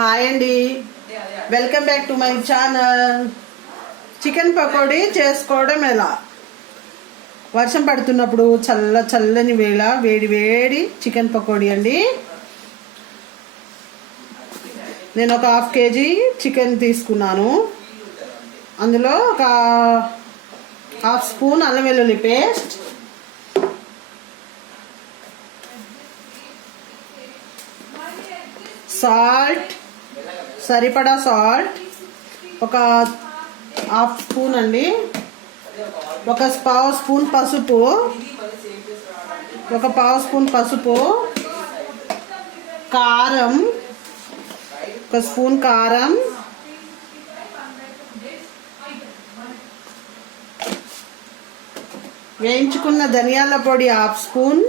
హాయ్ అండి, welcome back to my channel. Chicken pakodi చేసుకోవడం ఎలా? వర్షం పడుతున్నప్పుడు చల్లని వేళ వేడి వేడి చికెన్ పకోడీ అండి. నేను ఒక హాఫ్ కేజీ చికెన్ తీసుకున్నాను. అందులో ఒక హాఫ్ స్పూన్ అల్లం వెల్లుల్లి పేస్ట్, సాల్ట్, సరిపడా సాల్ట్, ఒక హాఫ్ స్పూన్ అండి, ఒక పావు స్పూన్ పసుపు, ఒక పావు స్పూన్ పసుపు, కారం, ఒక స్పూన్ కారం, వేయించుకున్న ధనియాల పొడి half spoon,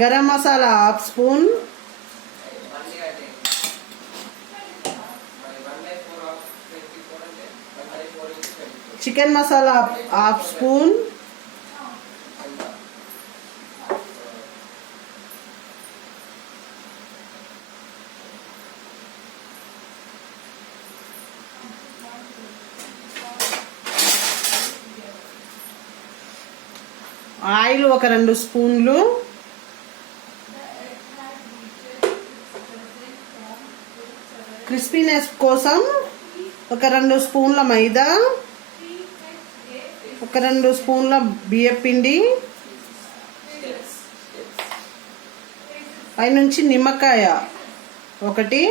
garam masala half spoon, chicken masala half spoon, oil ఒక 2 స్పూన్లు, క్రిస్పీనెస్ కోసం ఒక 2 స్పూన్ల మైదా, ఒక 2 స్పూన్ల బియ్యపిండి, పైనుంచి నిమ్మకాయ ఒకటి,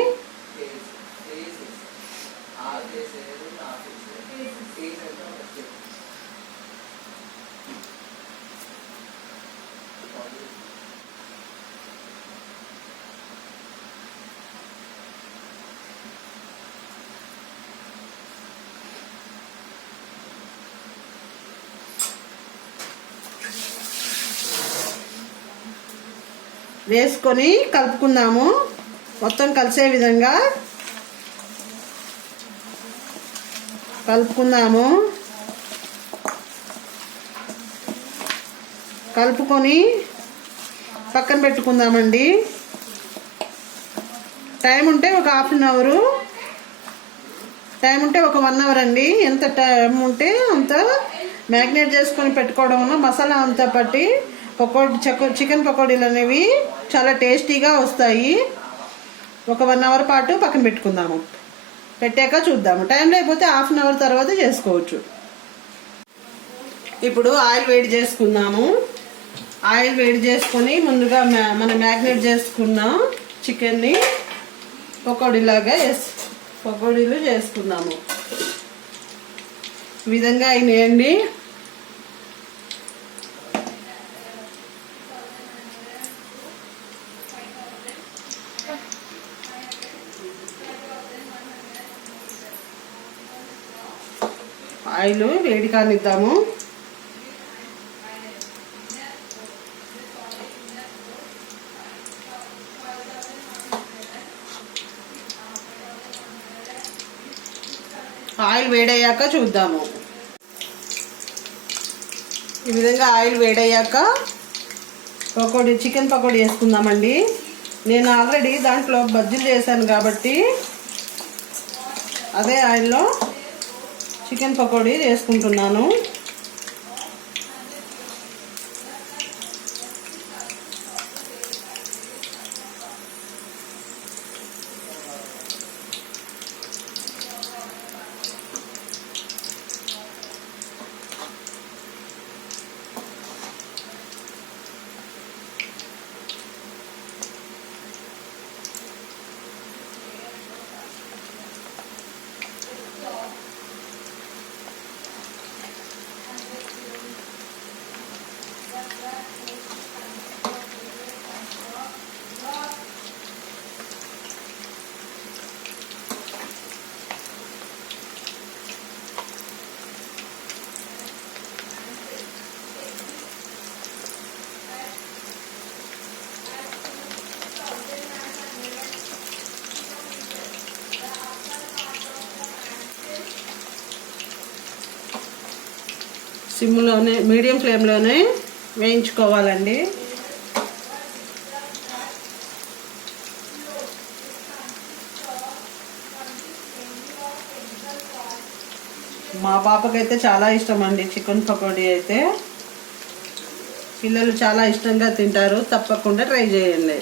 వేసుకొని కలుపుకుందాము. మొత్తం కలిసే విధంగా కలుపుకుందాము. కలుపుకొని పక్కన పెట్టుకుందామండి. టైం ఉంటే ఒక హాఫ్ అన్ అవరు, టైం ఉంటే ఒక 1 అవర్ అండి. ఎంత టైం ఉంటే అంత మ్యాగ్నేట్ చేసుకొని పెట్టుకోవడం వల్ల మసాలా అంతా పట్టి చికెన్ పకోడీలు అనేవి చాలా టేస్టీగా వస్తాయి. ఒక 1 అవర్ పాటు పక్కన పెట్టుకుందాము. పెట్టాక చూద్దాము. టైం లేకపోతే హాఫ్ అన్ అవర్ తర్వాత చేసుకోవచ్చు. ఇప్పుడు ఆయిల్ వేడి చేసుకుందాము. ఆయిల్ వేడి చేసుకొని ముందుగా మనం మ్యాగ్నేట్ చేసుకున్న చికెన్ని పకోడీలాగా పకోడీలు చేసుకుందాము. ఈ విధంగా అయినాయండి. ఆయిల్ వేడి కానిద్దాము. ఆయిల్ వేడయ్యాక చూద్దాము. ఈ విధంగా ఆయిల్ వేడయ్యాక చికెన్ పకోడీ వేసుకుందామండి. నేను ఆల్రెడీ దాంట్లో బజ్జీలు చేశాను కాబట్టి అదే ఆయిల్లో చికెన్ పకోడీ వేసుకుంటున్నాను. సిమ్లోనే మీడియం ఫ్లేమ్లోనే వేయించుకోవాలండి. మా పాపకైతే చాలా ఇష్టం అండి చికెన్ పకోడీ అయితే. పిల్లలు చాలా ఇష్టంగా తింటారు, తప్పకుండా ట్రై చేయండి.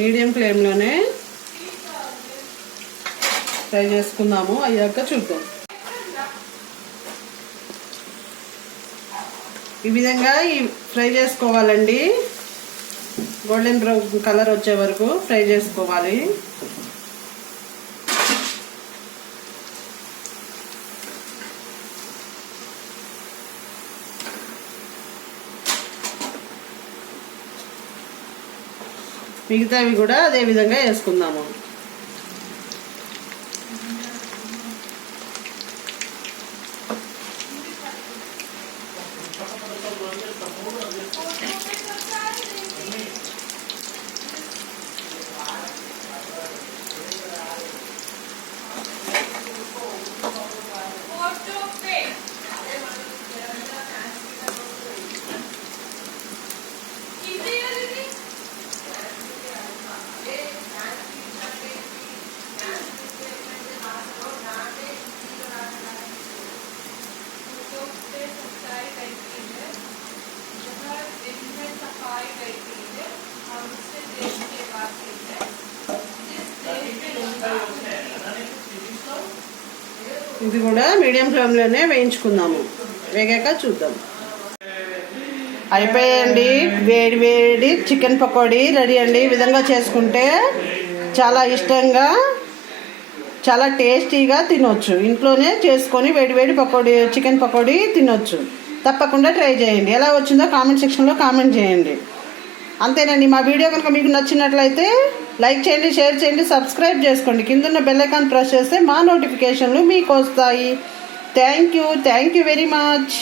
మీడియం ఫ్లేమ్లోనే ఫ్రై చేసుకుందాము, అయ్యాక చూద్దాం. ఈ విధంగా ఫ్రై చేసుకోవాలండి. గోల్డెన్ బ్రౌన్ కలర్ వచ్చే వరకు ఫ్రై చేసుకోవాలి. మిగతావి కూడా అదే విధంగా వేసుకుందాము. ఇది కూడా మీడియం ఫ్లేమ్లోనే వేయించుకుందాము, వేగాక చూద్దాం. అయిపోయాయండి. వేడి వేడి చికెన్ పకోడీ రెడీ అండి. ఈ విధంగా చేసుకుంటే చాలా ఇష్టంగా, చాలా టేస్టీగా తినొచ్చు. ఇంట్లోనే చేసుకొని వేడి వేడి పకోడీ, చికెన్ పకోడీ తినొచ్చు. తప్పకుండా ట్రై చేయండి. ఎలా వచ్చిందో కామెంట్ సెక్షన్లో కామెంట్ చేయండి. అంతేనండి. మా వీడియో కనుక మీకు నచ్చినట్లయితే లైక్ చేయండి, షేర్ చేయండి, సబ్స్క్రైబ్ చేసుకోండి. కిందున్న బెల్ ఐకాన్ ప్రెస్ చేస్తే మా నోటిఫికేషన్లు మీకు వస్తాయి. Thank you very much.